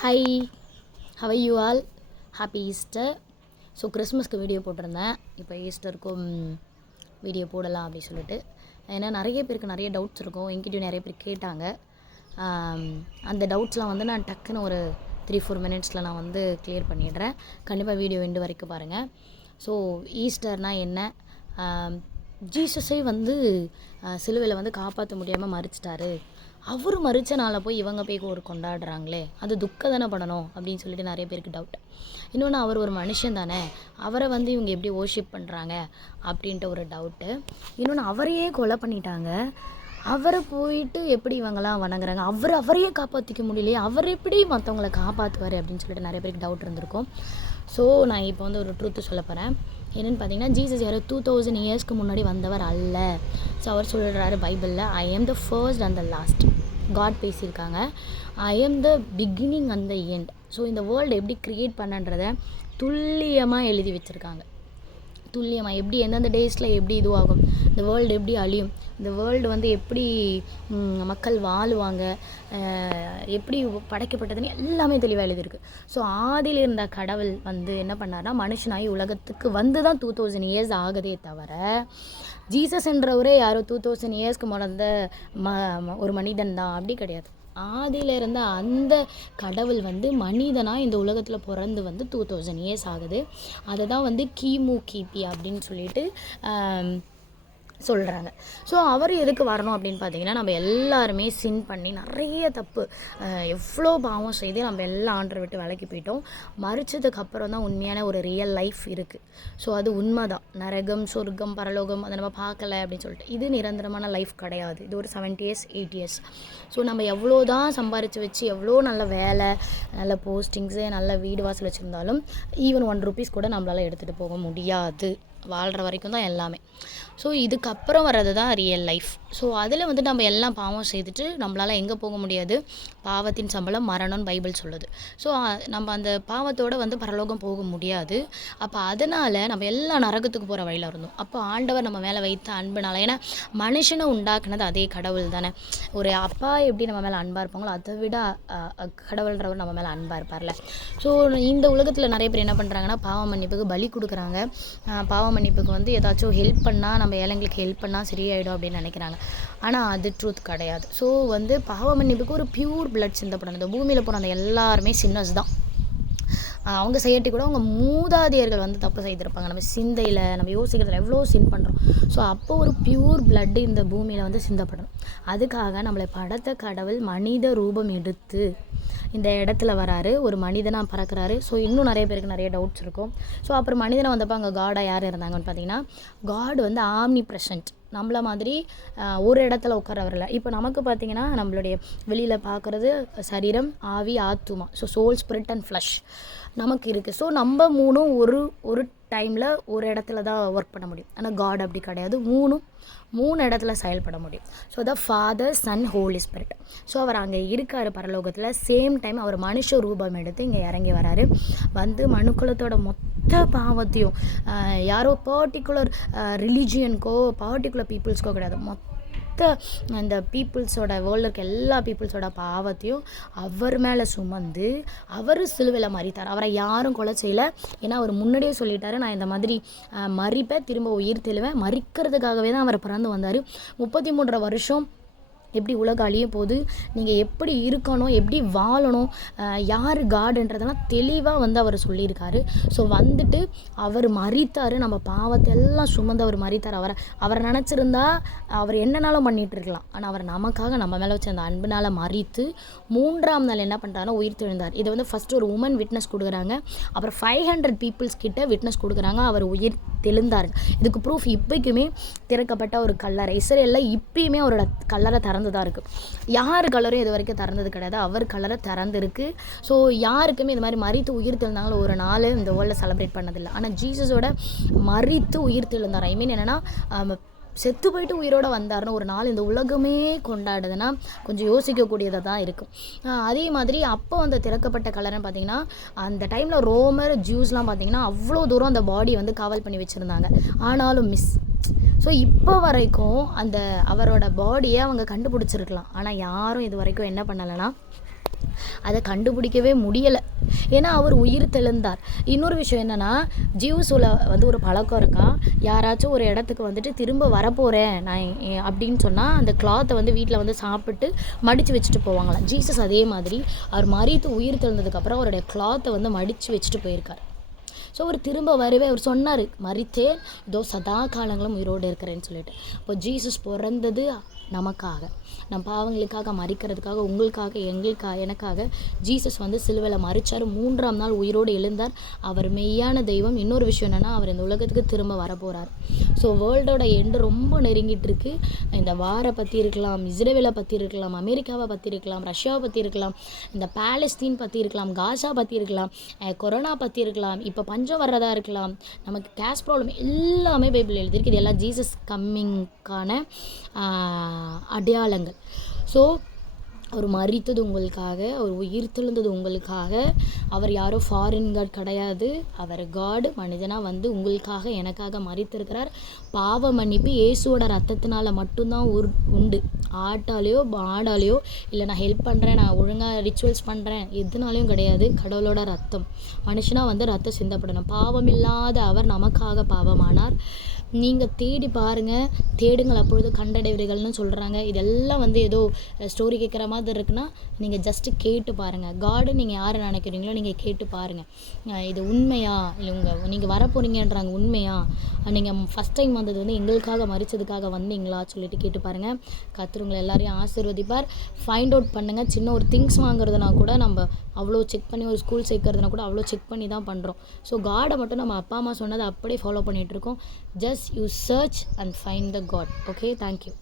Hi, how you all? Happy Easter. So கிறிஸ்மஸ்க்கு video போட்டிருந்தேன். இப்போ ஈஸ்டருக்கும் வீடியோ போடலாம் அப்படின்னு சொல்லிட்டு. ஏன்னா நிறைய பேருக்கு நிறைய டவுட்ஸ் இருக்கும். என்கிட்டயும் நிறைய பேர் கேட்டாங்க. அந்த டவுட்ஸ்லாம் வந்து நான் டக்குன்னு ஒரு 3-4 மினிட்ஸில் நான் வந்து கிளியர் பண்ணிடுறேன். கண்டிப்பாக வீடியோ எண்டு வரைக்கும் பாருங்கள். ஸோ ஈஸ்டர்னால் என்ன? ஜீசஸே வந்து சிலுவையில் வந்து காப்பாற்ற முடியாமல் மறிச்சிட்டாரு. அவர் மறித்த நாளை போய் இவங்க போய் ஒரு கொண்டாடுறாங்களே, அது துக்கம் தானே பண்ணணும் அப்படின்னு சொல்லிட்டு நிறைய பேருக்கு டவுட். இன்னொன்று, அவர் ஒரு மனுஷன் தானே, அவரை வந்து இவங்க எப்படி வர்ஷிப் பண்ணுறாங்க அப்படின்ட்டு ஒரு டவுட்டு. இன்னொன்று, அவரையே கொலை பண்ணிட்டாங்க, அவரை போயிட்டு எப்படி இவங்கெல்லாம் வணங்குறாங்க, அவரையே காப்பாற்றிக்க முடியலையே, அவர் எப்படி மற்றவங்களை காப்பாற்றுவார் அப்படின்னு சொல்லிட்டு நிறைய பேருக்கு டவுட் இருந்திருக்கும். ஸோ நான் இப்போ வந்து ஒரு ட்ரூத்து சொல்ல போகிறேன். என்னென்னு பார்த்தீங்கன்னா, ஜீசஸ் யாரோ 2000 இயர்ஸ்க்கு முன்னாடி வந்தவர் அல்ல. ஸோ அவர் சொல்கிறாரு பைபிளில், I am the first and the last. God பேசியிருக்காங்க, I am the beginning and the end. So இந்த வேர்ல்டு எப்படி க்ரியேட் பண்ணன்றதை துல்லியமாக எழுதி வச்சுருக்காங்க. துல்லியமாக எப்படி எந்தெந்த டேஸில் எப்படி இதுவாகும், இந்த வேர்ல்டு எப்படி அழியும், இந்த வேர்ல்டு வந்து எப்படி மக்கள் வாழுவாங்க, எப்படி படைக்கப்பட்டதுன்னு எல்லாமே தெளிவாக எழுதியிருக்கு. ஸோ ஆதியில் இருந்த கடவுள் வந்து என்ன பண்ணார்னா, மனுஷனாகி உலகத்துக்கு வந்து தான் 2000 இயர்ஸ் ஆகுதே தவிர, ஜீசஸ்ன்றவரே யாரோ 2000 இயர்ஸ்க்கு முறந்த ஒரு மனிதன் தான் அப்படி கிடையாது. ஆதியில் இருந்த அந்த கடவுள் வந்து மனிதனாக இந்த உலகத்தில் பிறந்து வந்து 2000 இயர்ஸ் ஆகுது. அதை தான் வந்து கிபி அப்படின்னு சொல்லிட்டு சொல்கிறாங்க. ஸோ அவர் எதுக்கு வரணும் அப்படின்னு பார்த்தீங்கன்னா, நம்ம எல்லாருமே சின் பண்ணி நிறைய தப்பு, எவ்வளோ பாவம் செய்து நம்ம எல்லாம் ஆண்டரை விட்டு விலக்கி போயிட்டோம். மறிச்சதுக்கப்புறம் தான் உண்மையான ஒரு ரியல் லைஃப் இருக்குது. ஸோ அது உண்மை தான். நரகம், சொர்க்கம், பரலோகம் அதை நம்ம பார்க்கல அப்படின்னு சொல்லிட்டு இது நிரந்தரமான லைஃப் கிடையாது. இது ஒரு 70 இயர்ஸ் 8 இயர்ஸ். ஸோ நம்ம எவ்வளோ தான் சம்பாரித்து வச்சு எவ்வளோ நல்ல வேலை, நல்ல போஸ்டிங்ஸு, நல்ல வீடு வாசல் வச்சுருந்தாலும் ஈவன் 1 rupees கூட நம்மளால் எடுத்துகிட்டு போக முடியாது. வாழ்கிற வரைக்கும் தான் எல்லாமே. ஸோ இதுக்கப்புறம் வர்றது தான் ரியல் லைஃப். ஸோ அதில் வந்து நம்ம எல்லாம் பாவம் செய்துட்டு நம்மளால் எங்கே போக முடியாது. பாவத்தின் சம்பளம் மரணம்னு பைபிள் சொல்லுது. ஸோ நம்ம அந்த பாவத்தோடு வந்து பரலோகம் போக முடியாது. அப்போ அதனால் நம்ம எல்லாம் நரகத்துக்கு போகிற வழியில் இருந்தோம். அப்போ ஆண்டவர் நம்ம மேலே வைத்த அன்புனால, ஏன்னா மனுஷனை உண்டாக்குனது அதே கடவுள் தானே. ஒரு அப்பா எப்படி நம்ம மேலே அன்பாக இருப்பாங்களோ அதை விட கடவுள்ன்றவர் நம்ம மேலே அன்பாக இருப்பார்ல. ஸோ இந்த உலகத்தில் நிறைய பேர் என்ன பண்ணுறாங்கன்னா, பாவ மன்னிப்புக்கு பலி கொடுக்குறாங்க. பாவ மன்னிப்புக்கு வந்து ஏதாச்சும் ஹெல்ப் பண்ணால், நம்ம ஏழைங்களுக்கு ஹெல்ப் பண்ணால் சரியாயிடும் அப்படின்னு நினைக்கிறாங்க. ஆனால் அது ட்ரூத் கிடையாது. ஸோ வந்து பாவ மன்னிப்புக்கு ஒரு பியூர் பிளட் சிந்தப்படணும். இந்த பூமியில் போகிற அந்த எல்லாருமே சின்னஸ் தான். அவங்க செய்யட்டி கூட அவங்க மூதாதையர்கள் வந்து தப்பு செய்திருப்பாங்க. நம்ம சிந்தையில், நம்ம யோசிக்கிறதுல எவ்வளோ சின் பண்ணுறோம். ஸோ அப்போ ஒரு பியூர் பிளட்டு இந்த பூமியில் வந்து சிந்தப்படணும். அதுக்காக நம்மளை படைத்த கடவுள் மனித ரூபம் எடுத்து இந்த இடத்துல வராரு, ஒரு மனிதனாக பறக்கிறாரு. ஸோ இன்னும் நிறைய பேருக்கு நிறைய டவுட்ஸ் இருக்கும். ஸோ அப்புறம் மனிதனை வந்தப்போ அங்கே காடாக யார் இருந்தாங்கன்னு பார்த்தீங்கன்னா, காட் வந்து ஆம்னி ப்ரெசன்ட். நம்மள மாதிரி ஒரு இடத்துல உட்காரவரில்ல. இப்போ நமக்கு பார்த்திங்கன்னா, நம்மளுடைய வெளியில் பார்க்குறது சரீரம், ஆவி, ஆத்துமா. So soul, spirit and flesh நமக்கு இருக்குது. ஸோ நம்ம மூணும் ஒரு டைமில் ஒரு இடத்துல தான் ஒர்க் பண்ண முடியும். ஆனால் காட் அப்படி கிடையாது. மூணு இடத்துல செயல்பட முடியும். So the father, son, holy spirit. So அவர் அங்கே இருக்கார் பரலோகத்தில். சேம் டைம் அவர் மனுஷ ரூபம் எடுத்து இங்கே இறங்கி வராரு. வந்து மனுக்குலத்தோட மொத்த பாவத்தையும், யாரோ பர்டிகுலர் ரிலீஜியனுக்கோ பர்டிகுலர் பீப்புள்ஸ்க்கோ கிடையாது, அந்த பீப்புள்ஸோட வேர்ல்டில் இருக்க எல்லா பீப்புள்ஸோட பாவத்தையும் அவர் மேலே சுமந்து அவர் சிலுவையில் மறித்தார். அவரை யாரும் கொலை செய்யலை. ஏன்னா அவர் முன்னாடியே சொல்லிட்டாரு, நான் இந்த மாதிரி மறிப்பேன், திரும்ப உயிர் தெழுவேன். மறிக்கிறதுக்காகவே தான் அவர் பிறந்து வந்தார். 33 வருஷம் எப்படி உலகம் அழிய போகுது, நீங்கள் எப்படி இருக்கணும், எப்படி வாழணும், யார் காடுன்றதெல்லாம் தெளிவாக வந்து அவர் சொல்லியிருக்காரு. ஸோ வந்துட்டு அவர் மறித்தார், நம்ம பாவத்தை எல்லாம் சுமந்து அவர் மறித்தார். அவரை நினச்சிருந்தா அவர் என்னனாலும் பண்ணிகிட்டு இருக்கலாம். ஆனால் அவர் நமக்காக நம்ம மேலே வச்சு அந்த அன்புனால் மறித்து 3ஆம் நாள் என்ன பண்ணுறாருன்னா உயிர் தெழுந்தார். இதை வந்து ஃபஸ்ட்டு ஒரு உமன் விட்னஸ் கொடுக்குறாங்க. அப்புறம் 500 பீப்புள்ஸ் கிட்ட விட்னஸ் கொடுக்குறாங்க, அவர் உயிர் தெழுந்தாருங்க. இதுக்கு ப்ரூஃப் இப்போக்குமே திறக்கப்பட்ட ஒரு கல்லறை, இஸ்ரேலில் இப்பயுமே அவரோட கல்லறை திறந்து தான் இருக்குது. யார் கலரும் இது வரைக்கும் திறந்தது கிடையாது, அவர் கலரை திறந்துருக்கு. ஸோ யாருக்குமே இது மாதிரி மறித்து உயிர் தெழுந்தாங்களோ ஒரு நாள் இந்த வேர்ல்டில் செலிப்ரேட் பண்ணதில்லை. ஆனால் ஜீசஸோட மறித்து உயிர் தெழுந்தார். ஐ மீன் என்னென்னா, செத்து போயிட்டு உயிரோடு வந்தார்னு ஒரு நாள் இந்த உலகமே கொண்டாடுதுன்னா கொஞ்சம் யோசிக்கக்கூடியதாக தான் இருக்கும். அதே மாதிரி அப்போ அந்த திறக்கப்பட்ட கலர்னு பார்த்திங்கன்னா, அந்த டைமில் ரோமர், ஜூஸ்லாம் பார்த்திங்கன்னா அவ்வளோ தூரம் அந்த பாடியை வந்து காவல் பண்ணி வச்சுருந்தாங்க. ஆனாலும் ஸோ இப்போ வரைக்கும் அந்த அவரோட பாடியை அவங்க கண்டுபிடிச்சிருக்கலாம். ஆனால் யாரும் இது வரைக்கும் என்ன பண்ணலைன்னா அதை கண்டுபிடிக்கவே முடியலை. ஏன்னா அவர் உயிர் தெழுந்தார். இன்னொரு விஷயம் என்னென்னா, ஜீவ்ஸில் வந்து ஒரு பழக்கம் இருக்கா, யாராச்சும் ஒரு இடத்துக்கு வந்துட்டு திரும்ப வரப்போகிறேன் நான் அப்படின்னு சொன்னால் அந்த கிளாத்தை வந்து வீட்டில் வந்து சாப்பிட்டு மடித்து வச்சுட்டு போவாங்களாம். ஜீசஸ் அதே மாதிரி அவர் மரித்து உயிர் தெழுந்ததுக்கப்புறம் அவருடைய கிளாத்தை வந்து மடித்து வச்சுட்டு போயிருக்கார். ஸோ அவர் திரும்ப வரவே அவர் சொன்னார், மரித்தேன் இதோ சதா காலங்களும் உயிரோடு இருக்கிறேன்னு சொல்லிட்டு. இப்போ ஜீசஸ் பிறந்தது நமக்காக, நம் பாவங்களுக்காக மறிக்கிறதுக்காக, உங்களுக்காக, எங்களுக்காக, எனக்காக ஜீசஸ் வந்து சிலுவையில் மறிச்சார். 3ஆம் நாள் உயிரோடு எழுந்தார். அவர் மெய்யான தெய்வம். இன்னொரு விஷயம் என்னென்னா, அவர் இந்த உலகத்துக்கு திரும்ப வரப்போகிறார். ஸோ வேர்ல்டோட எண்டு ரொம்ப நெருங்கிட்டு இருக்கு. இந்த வாரை பற்றி இருக்கலாம், இஸ்ரேலை பற்றி இருக்கலாம், அமெரிக்காவை பற்றி இருக்கலாம், ரஷ்யாவை பற்றி இருக்கலாம், இந்த பாலஸ்தீன் பற்றி இருக்கலாம், காசா பற்றி இருக்கலாம், கொரோனா பற்றி இருக்கலாம், இப்போ பஞ்சம் வர்றதா இருக்கலாம், நமக்கு கேஸ் ப்ராப்ளம், எல்லாமே பைபிள் எழுதியிருக்கு. இது எல்லாம் ஜீசஸ் கம்மிங்கான அடையாளங்கள். ஸோ அவர் மரித்தது உங்களுக்காக, அவர் உயிர் தெழுந்தது உங்களுக்காக. அவர் யாரோ ஃபாரின் காட் கிடையாது, அவர் காடு மனிதனாக வந்து உங்களுக்காக எனக்காக மரித்திருக்கிறார். பாவ மன்னிப்பு இயேசுவோட ரத்தத்தினால மட்டும்தான் உண்டு. ஆட்டாலேயோ மாடாலேயோ இல்லை நான் ஹெல்ப் பண்ணுறேன், நான் ஒழுங்காக ரிச்சுவல்ஸ் பண்ணுறேன், எதுனாலையும் கிடையாது. கடவுளோட ரத்தம். மனுஷனாக வந்து ரத்தம் சிந்தப்படணும். பாவம் இல்லாத அவர் நமக்காக பாவமானார். நீங்கள் தேடி பாருங்கள், தேடுங்கள் அப்பொழுது கண்டடைவீர்கள்னு சொல்கிறாங்க. இதெல்லாம் வந்து ஏதோ ஸ்டோரி கேட்குற மாதிரி இருக்குன்னா நீங்கள் ஜஸ்ட்டு கேட்டு பாருங்கள். காடு நீங்கள் யாரை நினைக்கிறீங்களோ நீங்கள் கேட்டு பாருங்கள், இது உண்மையா, இல்லை நீங்கள் வரப்போறீங்கன்றாங்க உண்மையா, நீங்கள் ஃபஸ்ட் டைம் வந்தது வந்து எங்களுக்காக மரிச்சதுக்காக வந்தீங்களா சொல்லிட்டு கேட்டு பாருங்கள். கர்த்தர் உங்களை எல்லாரையும் ஆசீர்வதிப்பார். ஃபைண்ட் அவுட் பண்ணுங்கள். சின்ன ஒரு திங்ஸ் வாங்குறதுனா கூட நம்ம அவ்வளோ செக் பண்ணி, ஒரு ஸ்கூல் சேர்க்கறதுனா கூட அவ்வளோ செக் பண்ணி தான் பண்ணுறோம். ஸோ காடை மட்டும் நம்ம அப்பா அம்மா சொன்னதை அப்படியே ஃபாலோ பண்ணிகிட்ருக்கோம். Just you search and find the God. Okay, thank you.